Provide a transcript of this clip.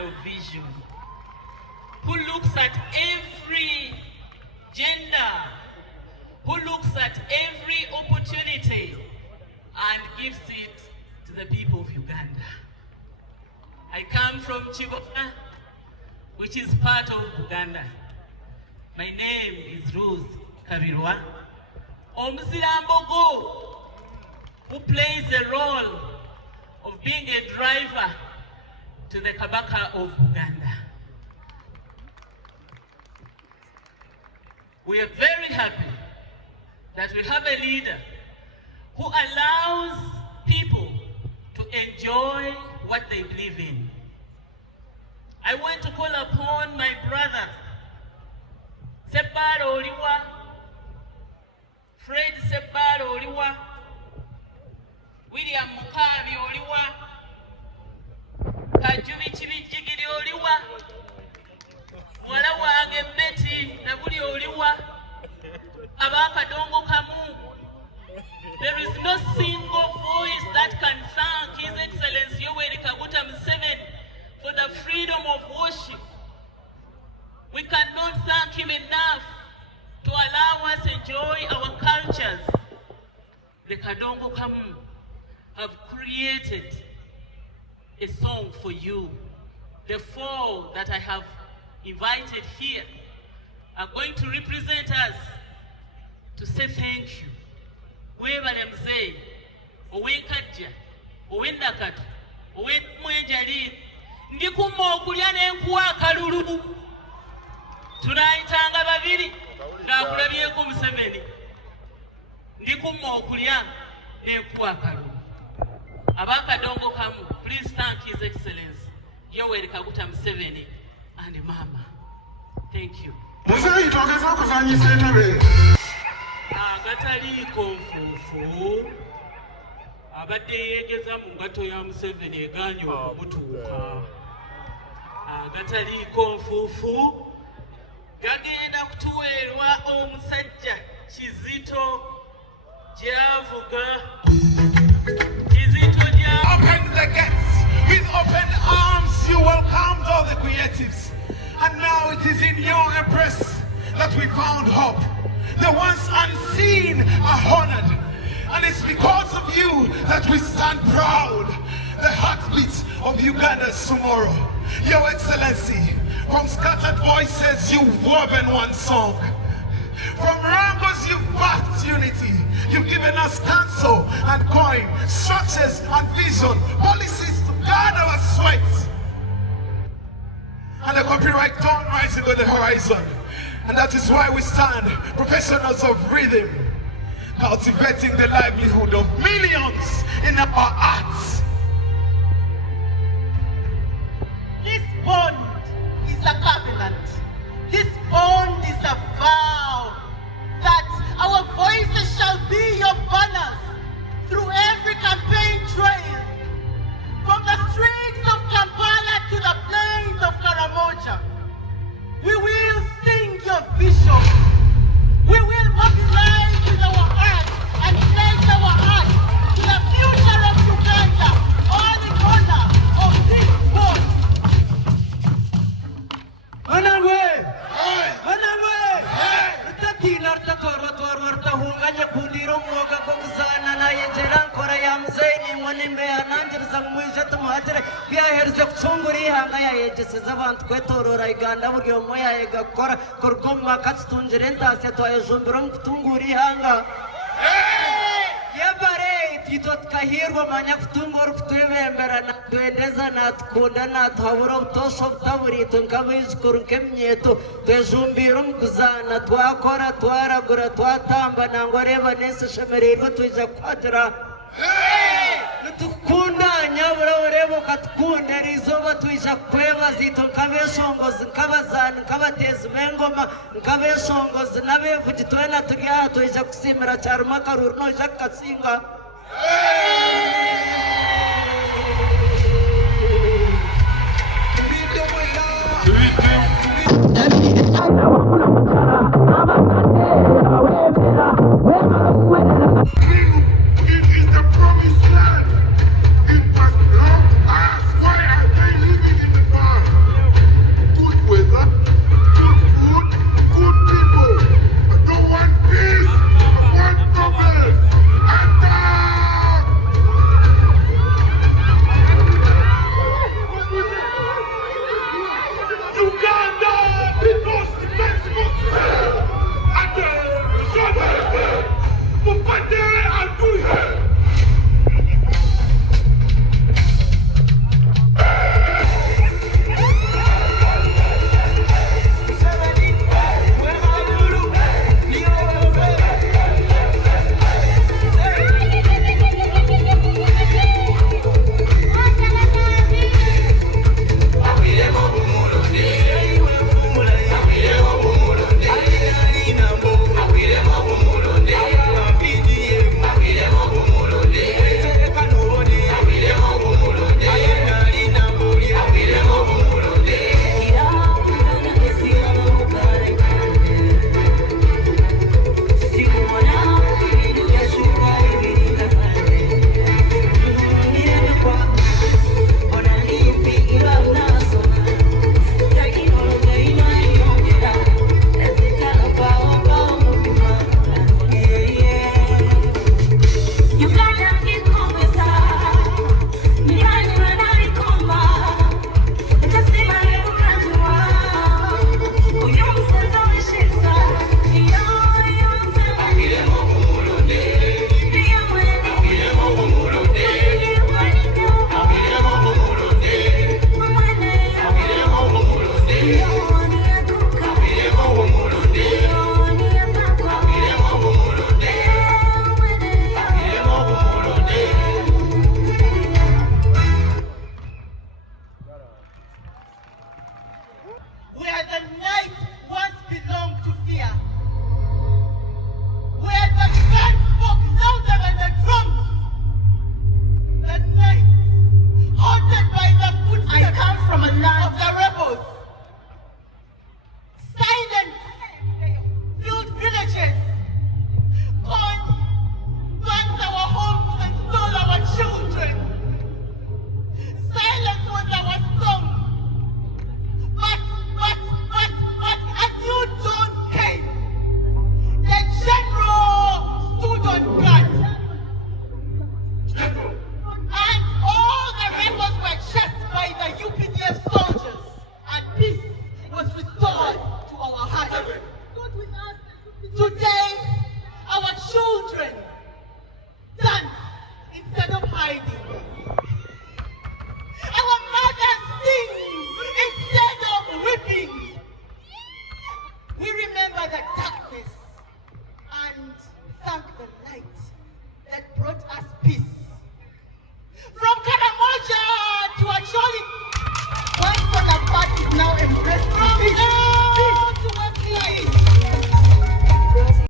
of vision, who looks at every gender, who looks at every opportunity and gives it to the people of Uganda. I come from Chiboka, which is part of Uganda. My name is Ruth Nankabirwa Agumiiza, who plays the role of being a driver to the Kabaka of Uganda. We are very happy that we have a leader who allows people to enjoy what they believe in. I want to call upon my brother, Sebaro Oliwa, Fred Sebaro Oliwa, William Mukabi Oliwa, Kajubi Chibijigiri Oliwa, Mwala wange Betty Nabuli Oliwa, Abaka Dongo Kamu. There is no single voice that can thank His Excellency Yoweri Kaguta Museveni for the freedom of worship. We cannot thank him enough to allow us to enjoy our cultures. The Kadongo Kamu have created a song for you. The four that I have invited here are going to represent us to say thank you. Webale mzee, owekajja, owendakatu, owemwenjali, ndikuma okulya n'enkuwa akalulu. Tunayitanga babiri ng'akulabyeko Museveni. Ndikuma okulya n'enkuwa akalulu. Abakadongo Kamu, please thank His Excellency Yoweri Kaguta Museveni and Mama. Thank you. Agataliiko nfuufu abadde yeegeza mu ngato ya Museveni egaanye okumutuuka. Agataliiko nfuufu gagenda kutuweerwa omusajja Kizito gy'avuga. Kizito gy'avuga. Open the gates with open arms. You welcomed all the creatives, and now it is in your embrace that we found hope. The ones unseen are honored, and it's because of you that we stand proud. The heartbeat of Uganda's tomorrow. Your Excellency, from scattered voices you've woven one song. From wrangles you've birthed unity. You've given us counsel and coin, structures and vision, policies to guard our sweat. And the copyright dawn rising on the horizon. And that is why we stand, professionals of rhythm, cultivating the livelihood of millions in our arts. This bond is a covenant. This bond is a vow that our voices shall be your banners through every campaign trail, from the streets of Kampala to the plains of Karamoja. We will sing your vision. We will mobilize with our hearts and pledge our hearts to the future of Uganda, all in honor of this bond. Itot kahirwa manya kutungor kutwebembera na tuendeza na tukunda na tuhabura utosho butaburi tunkabizi kurukemnyeto twejumbira mkuzana twakora twaragura twatamba nangoreba nese shemererwa tuija kwatira tukunda nyabura urebo katukunda rizoba tuija kwema zito nkabeshongozi nkabazana nkabateza bengoma nkabeshongozi nabevugi twena turya tuija kusimira cyaruma karuru no jakasinga. It was long as why are they living in the bar? We are the